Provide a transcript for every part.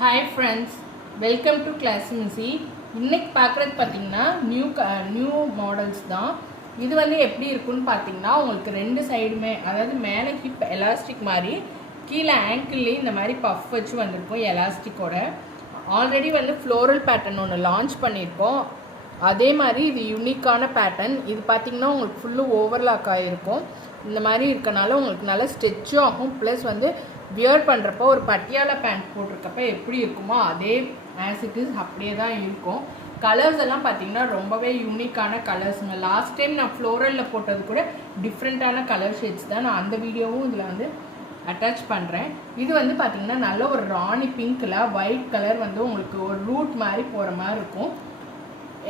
Hi friends, welcome to Classmissy. இன்னைக்கு பார்க்குறது பார்த்தீங்கன்னா நியூ மாடல்ஸ் தான். இது வந்து எப்படி இருக்குன்னு பார்த்தீங்கன்னா உங்களுக்கு ரெண்டு சைடுமே, அதாவது மேலே ஹிப் எலாஸ்டிக் மாதிரி கீழே ஆங்கிள்லேயே இந்த மாதிரி பஃப் வச்சு வந்திருக்கும் எலாஸ்டிக்கோட. ஆல்ரெடி வந்து ஃப்ளோரல் பேட்டர்ன் ஒன்று லான்ச் பண்ணியிருக்கோம். அதே மாதிரி இது யூனிக்கான பேட்டர்ன். இது பார்த்தீங்கன்னா உங்களுக்கு ஃபுல்லு ஓவர்லாக் ஆகிருக்கும். இந்த மாதிரி இருக்கனால உங்களுக்கு நல்லா ஸ்ட்ரெச்சும் ஆகும். ப்ளஸ் வந்து வியர் பண்ணுறப்போ ஒரு பட்டியாலா பேண்ட் போட்டிருக்கப்ப எப்படி இருக்குமோ அதே ஆஸ் இட் இஸ் அப்படியே தான் இருக்கும். கலர்ஸ் எல்லாம் பார்த்தீங்கன்னா ரொம்பவே யூனிக்கான கலர்ஸுங்க. லாஸ்ட் டைம் நான் ஃப்ளோரலில் போட்டது கூட டிஃப்ரெண்ட்டான கலர் ஷேட்ஸ் தான். நான் அந்த வீடியோவும் இதில் வந்து அட்டாச் பண்ணுறேன். இது வந்து பார்த்திங்கன்னா நல்ல ஒரு ராணி பிங்க்கில் ஒயிட் கலர் வந்து உங்களுக்கு ஒரு ரூட் மாதிரி போகிற மாதிரி இருக்கும்.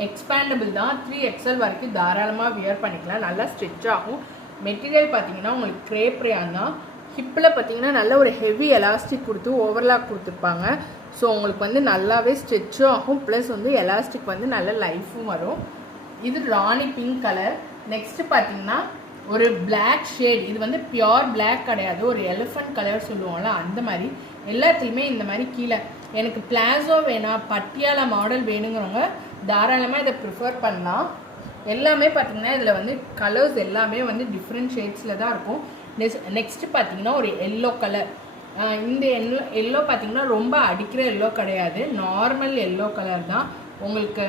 எக்ஸ்பேண்டபிள் தான். 3XL வரைக்கும் தாராளமாக வியர் பண்ணிக்கலாம். நல்லா ஸ்ட்ரெச் ஆகும். மெட்டீரியல் பார்த்தீங்கன்னா உங்களுக்கு கிரேப் ரயான் தான். ஹிப்பில் பார்த்தீங்கன்னா நல்ல ஒரு ஹெவி எலாஸ்டிக் கொடுத்து ஓவர்லாக் கொடுத்துருப்பாங்க. ஸோ உங்களுக்கு வந்து நல்லாவே ஸ்ட்ரெச்சும் ஆகும். ப்ளஸ் வந்து எலாஸ்டிக் வந்து நல்ல லைஃபும் வரும். இது ராணி பிங்க் கலர். நெக்ஸ்ட்டு பார்த்தீங்கன்னா ஒரு பிளாக் ஷேட். இது வந்து பியோர் பிளாக் கிடையாது, ஒரு எலிஃபண்ட் கலர் சொல்லுவோம்ல அந்த மாதிரி. எல்லாத்துலேயுமே இந்த மாதிரி கீழே எனக்கு பிளாசோ வேணாம், பட்டியாலா மாடல் வேணுங்கிறவங்க தாராளமாக இதை ப்ரிஃபர் பண்ணலாம். எல்லாமே பார்த்தீங்கன்னா இதில் வந்து கலர்ஸ் எல்லாமே வந்து டிஃப்ரெண்ட் ஷேட்ஸில் தான் இருக்கும். நெக்ஸ்ட்டு பார்த்தீங்கன்னா ஒரு எல்லோ கலர். இந்த எல்லோ பார்த்தீங்கன்னா ரொம்ப அடிக்கிற எல்லோ கிடையாது, நார்மல் எல்லோ கலர் தான். உங்களுக்கு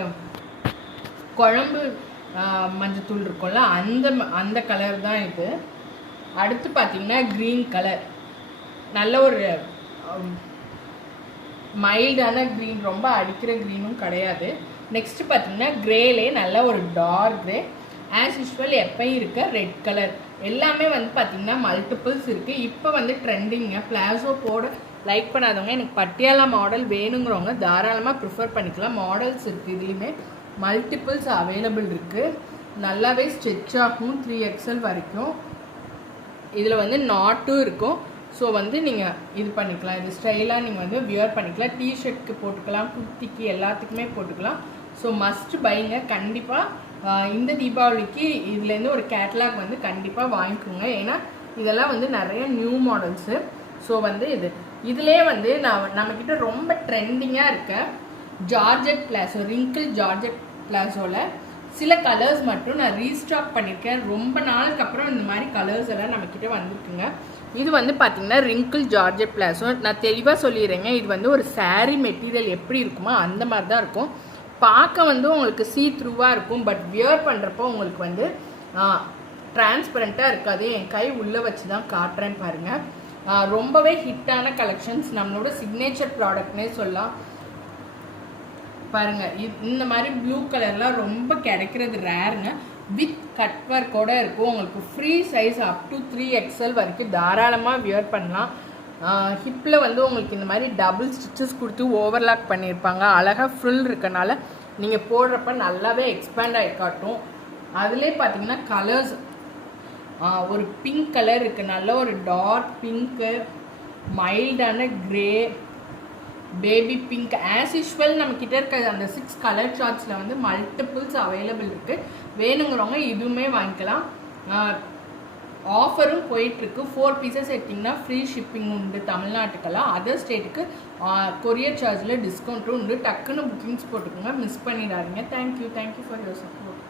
குழம்பு மஞ்சத்தூள் இருக்கும்ல அந்த கலர் தான் இது. அடுத்து பார்த்தீங்கன்னா க்ரீன் கலர். நல்ல ஒரு மைல்டான க்ரீன், ரொம்ப அடிக்கிற க்ரீனும் கிடையாது. நெக்ஸ்ட்டு பார்த்தீங்கன்னா க்ரேலே நல்ல ஒரு டார்க் க்ரே. ஆஸ் யூஸ்வல் எப்பயும் இருக்க ரெட் கலர். எல்லாமே வந்து பார்த்திங்கன்னா மல்டிபிள்ஸ் இருக்குது. இப்போ வந்து ட்ரெண்டிங்க. பிளாசோ போட லைக் பண்ணாதவங்க எனக்கு பட்டியாலா மாடல் வேணுங்கிறவங்க தாராளமாக ப்ரிஃபர் பண்ணிக்கலாம். மாடல்ஸ் இருக்குது, இதுலேயுமே மல்டிபிள்ஸ் அவைலபிள் இருக்குது. நல்லாவே ஸ்ட்ரெச் ஆகும் 3XL வரைக்கும். இதில் வந்து நாட்டும் இருக்கும். ஸோ வந்து நீங்கள் இது பண்ணிக்கலாம். இது ஸ்டைலாக நீங்கள் வந்து வியர் பண்ணிக்கலாம். டிஷர்ட்க்கு போட்டுக்கலாம், குர்த்திக்கு எல்லாத்துக்குமே போட்டுக்கலாம். ஸோ மஸ்ட் பைங்க. கண்டிப்பாக இந்த தீபாவளிக்கு இதுலேருந்து ஒரு கேட்லாக் வந்து கண்டிப்பாக வாங்கிக்கோங்க. ஏன்னா இதெல்லாம் வந்து நிறைய நியூ மாடல்ஸு. ஸோ வந்து இதுலேயே வந்து நம்மக்கிட்ட ரொம்ப ட்ரெண்டிங்காக இருக்க ஜார்ஜெட் பிளாசோ, ரிங்கிள் ஜார்ஜெட் பிளாசோவில் சில கலர்ஸ் மட்டும் நான் ரீஸ்டாக் பண்ணியிருக்கேன். ரொம்ப நாளுக்கு அப்புறம் இந்த மாதிரி கலர்ஸ் எல்லாம் நம்மக்கிட்ட வந்துருக்குங்க. இது வந்து பார்த்திங்கன்னா ரிங்கிள் ஜார்ஜெட் பிளாசோ. நான் தெளிவாக சொல்லிடுறேங்க, இது வந்து ஒரு சாரீ மெட்டீரியல் எப்படி இருக்குமோ அந்த மாதிரி தான் இருக்கும். பார்க்க வந்து உங்களுக்கு சீ த்ரூவாக இருக்கும். பட் வியர் பண்ணுறப்போ உங்களுக்கு வந்து டிரான்ஸ்பரண்ட்டாக இருக்காது. என் கை உள்ளே வச்சு தான் காட்டுறேன் பாருங்கள். ரொம்பவே ஹிட்டான கலெக்ஷன்ஸ், நம்மளோட சிக்னேச்சர் ப்ராடக்ட்னே சொல்லலாம். பாருங்கள், இந்த மாதிரி ப்ளூ கலர்லாம் ரொம்ப கிடைக்கிறது ரேருங்க. வித் கட் ஒர்க்கோடு இருக்கும். உங்களுக்கு free size up to 3XL வரைக்கும் தாராளமாக வியர் பண்ணலாம். ஹிப்பில் வந்து உங்களுக்கு இந்த மாதிரி டபுள் ஸ்டிச்சஸ் கொடுத்து ஓவர்லாக் பண்ணியிருப்பாங்க. அழகாக ஃப்ரில் இருக்கனால நீங்கள் போடுறப்ப நல்லாவே எக்ஸ்பேண்ட் ஆகி காட்டும். அதிலே பார்த்தீங்கன்னா கலர்ஸ் ஒரு பிங்க் கலர் இருக்குது, நல்ல ஒரு டார்க் பிங்க்கு, மைல்டான grey, baby pink. As usual நம்மக்கிட்ட இருக்க அந்த 6 கலர் சார்ட்ஸில் வந்து மல்டிபிள்ஸ் அவைலபிள் இருக்குது. வேணுங்கிறவங்க இதுவுமே வாங்கிக்கலாம். ஆஃபரும் போயிட்டுருக்கு. 4 பீசஸ் எடுத்திங்கன்னா ஃப்ரீ ஷிப்பிங் உண்டு தமிழ்நாட்டுக்கெல்லாம். அதர் ஸ்டேட்டுக்கு கொரியர் சார்ஜில் டிஸ்கவுண்ட்டும் உண்டு. டக்குன்னு புக்கிங்ஸ் போட்டுக்கோங்க, மிஸ் பண்ணிடாதீங்க. Thank you for your support.